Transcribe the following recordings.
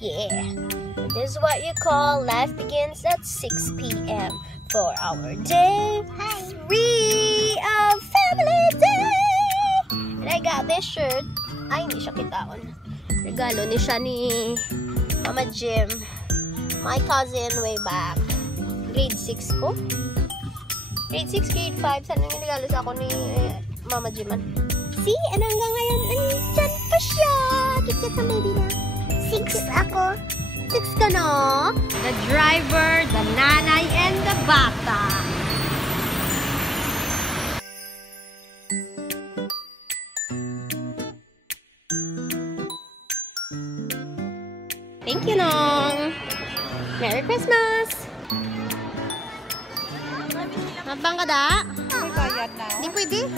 Yeah, this is what you call life begins at 6 p.m. for our day 3 of Family Day. And I got this shirt. Ay, hindi siya kitaon. Regalo ni siya ni Mama Jim. My cousin way back. Grade 6 ko. Grade 6, grade 5. Sana yung regalo sa ako ni Mama Jim. See? And hanggang ngayon, andyan pa siya. Kikit sa baby na. 6 ako. 6 ka na? The driver, the nanay, and the bata. Thank you, Nong. Merry Christmas. Mabang ka da? Hindi pwede.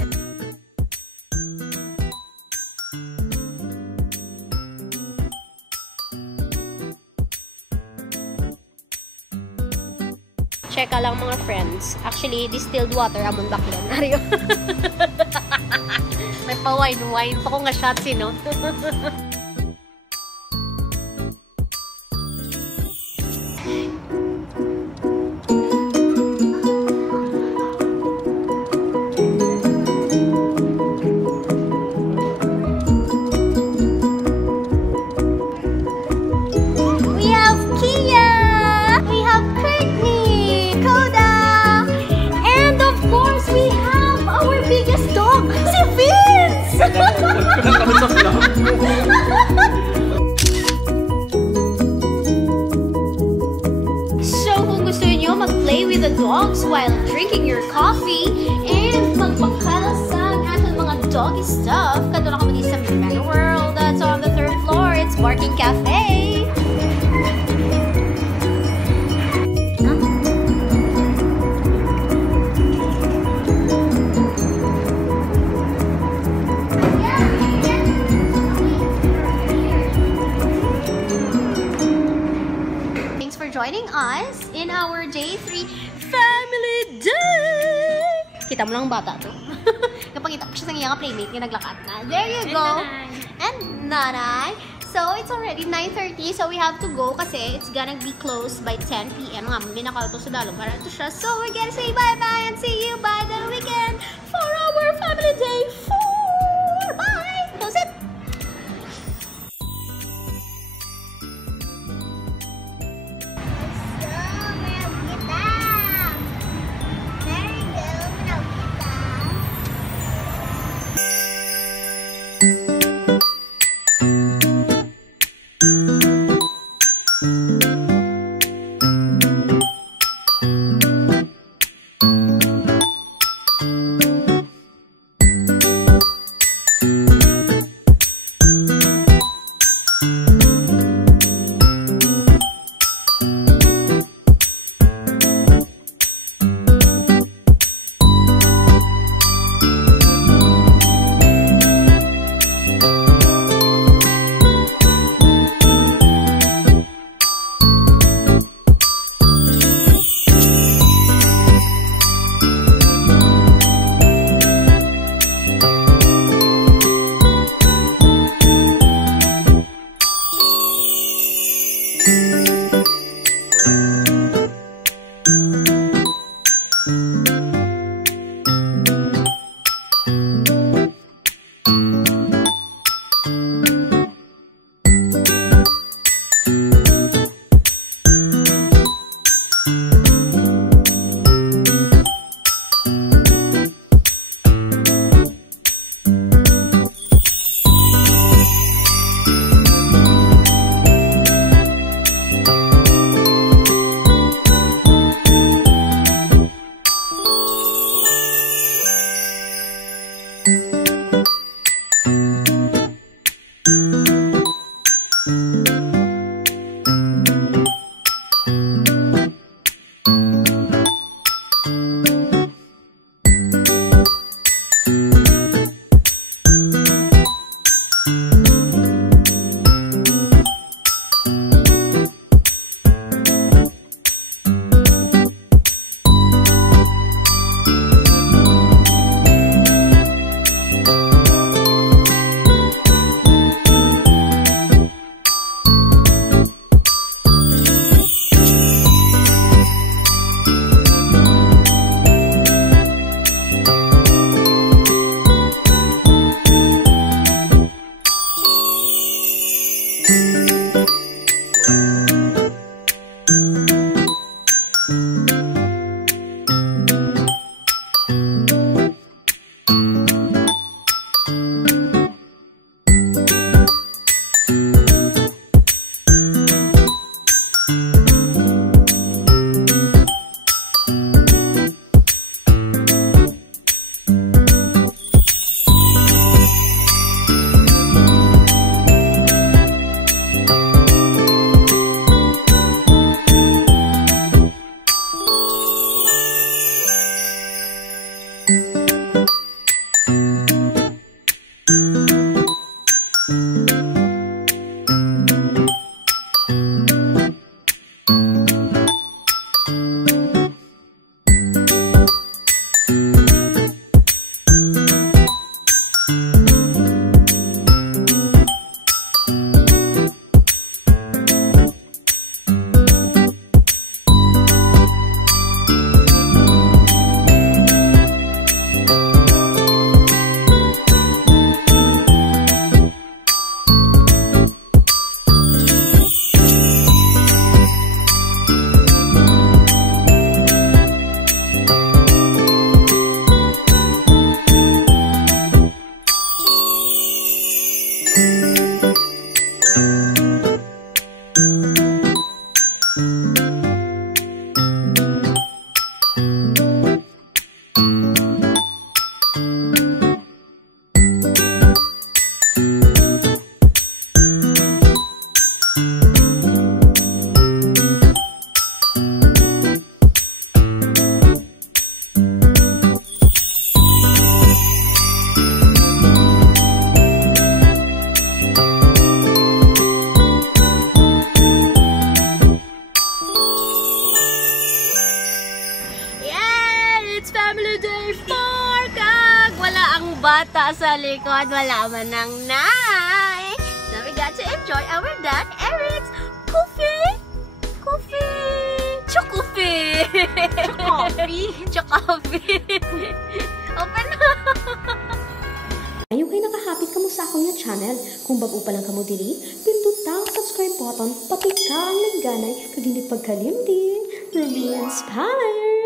Check lang mga friends. Actually, distilled water amon baklon. Ariyo. May pa wine pa ko nga shots, no? So, kung gusto niyo mag-play with the dogs while drinking your coffee and magpakalasang atong mga doggy stuff, kadto na kamo sa Mega World. That's on the 3rd floor. It's Barking Cafe. Joining us in our day 3 Family Day! Kita mo lang bata to. Kapag kita ko siya sa iyang playmate niya naglakat na. There you go! And nanay! So, it's already 9:30, so we have to go kasi it's gonna be closed by 10 p.m. Nga, binakaw to sa dalong para ito siya. So, we're gonna say bye-bye and see you by the weekend for our Family Day 4! Bye! Close it! It's family day 4 kag wala ang bata sa likod, wala man ang nay. So we got to enjoy our dad Eric's coffee. Chocoffee. Open na. Ayaw kayo nakahapit ka mo sa akong yung channel. Kung bago pa lang ka mo dili, pindot ang subscribe button, pati ka ang nagganay, kag hindi pagkalimdin. Ruby Inspired!